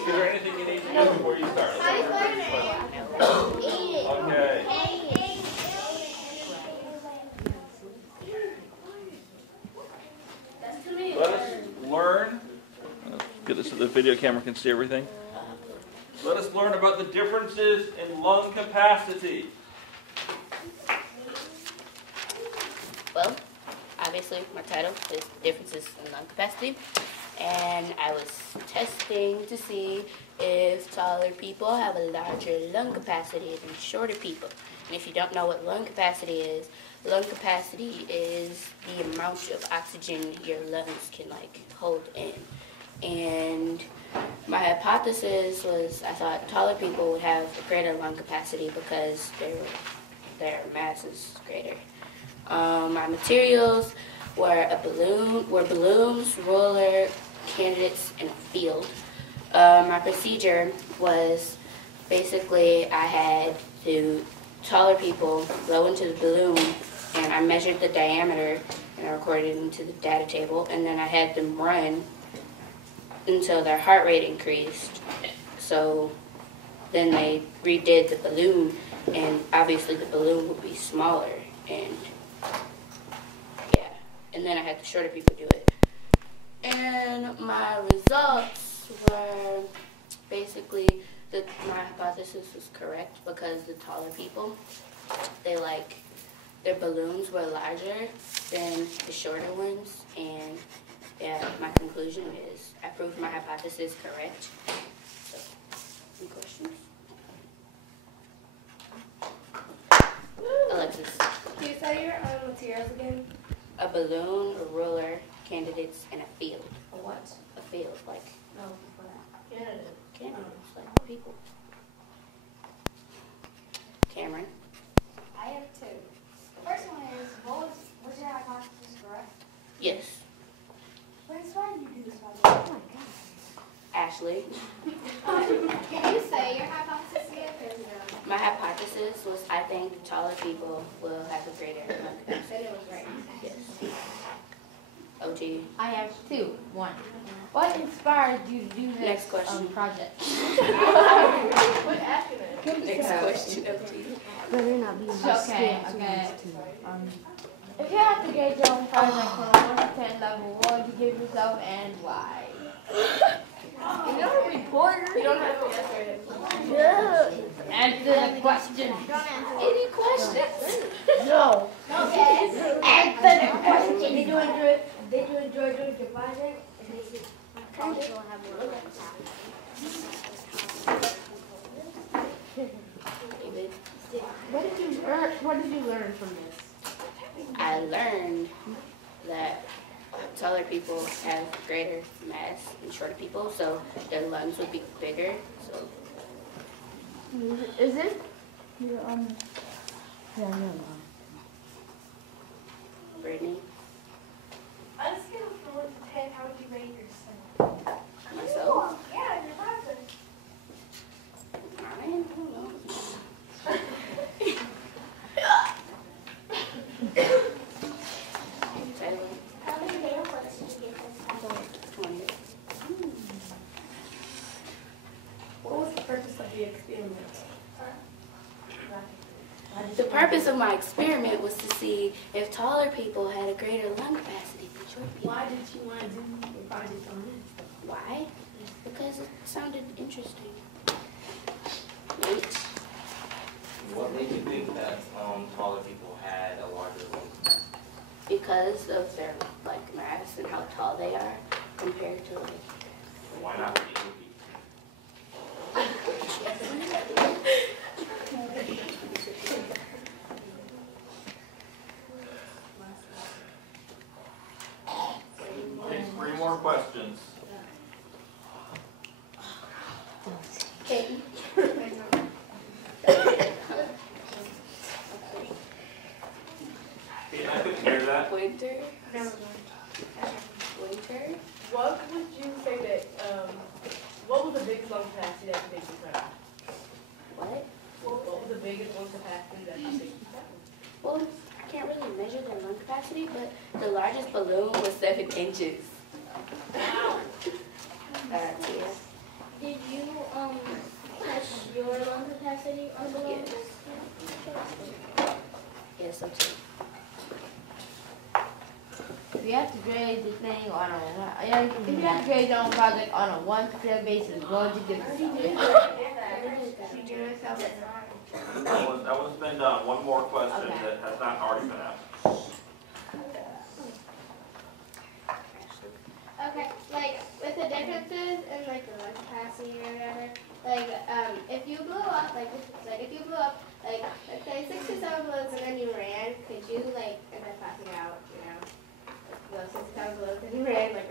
Is there anything you need to know before you start? Okay. Let us learn. Get this so the video camera can see everything. Let us learn about the differences in lung capacity. Well, obviously my title is Differences in Lung Capacity, and I was testing to see if taller people have a larger lung capacity than shorter people. And if you don't know what lung capacity is the amount of oxygen your lungs can hold in. And my hypothesis was I thought taller people would have a greater lung capacity because their mass is greater. My materials were balloons, roller, candidates, and a field. My procedure was basically I had taller people blow into the balloon, and I measured the diameter and I recorded it into the data table, and then I had them run until their heart rate increased. So then they redid the balloon, and obviously the balloon would be smaller, and and then I had the shorter people do it. And my results were basically that my hypothesis was correct because the taller people, their balloons were larger than the shorter ones, and my conclusion is I proved my hypothesis correct. So, any questions? Alexis. Can you say your materials again? A balloon, a roller, candidates, and a field. A what? A field, Oh, for that. candidates, like people. Cameron. I have two. The first one is, was your hypothesis correct? Yes. Why did you do this, by the way? Oh my God. Ashley. Can you say your hypothesis again? My hypothesis was I think taller people will have a greater lung You capacity. said it was right. Yes. OG. I have two. One. What inspired you to do this Next question. Project? Quit asking it. Next question, OG. Better not be Okay. If you had to grade your own project from a 1 to 10 level, what would you give yourself and why? You're not a reporter. You don't have to answer it. Answer the question. Any questions? No. Okay. Answer the question. Did you enjoy doing your project? David. What did you learn from this? I learned that taller people have greater mass than shorter people, so their lungs would be bigger. So Is it? Yeah, no. Brittany, On a scale from 1 to 10, how would you rate yourself? myself, Yeah, your project. 9. I don't know. Taylor, How many data points did you get this time? 20. What was the purpose of the experiment? The purpose of my experiment was to see if taller people had a greater lung capacity than short people. Why did you want to do your project on this? Why? Because it sounded interesting. Nate? What made you think that taller people had a larger lung capacity? Because of their mass and how tall they are compared to Why not people? Three more questions. Okay. I couldn't hear that. Winter. Winter. What would you say that, what was the biggest lung capacity that you think you found? What? What was the biggest lung capacity that you think you found? Well, I can't really measure their lung capacity, but the largest balloon was 7 inches. Wow. Tia. Did you test your lung capacity on balloons? Yes, so too. If you have to grade the thing on a, if you have to grade your own project on a 1% basis, what would you give yourself? That one's been done. One more question Okay. that has not already been asked. Okay, like with the differences in like the lung capacity or whatever, like if you blew up, like if you blew up like let's say 6 to 7 balloons and then you ran, could you like end up passing out, you know? Blow 6 to 7 balloons and you ran, like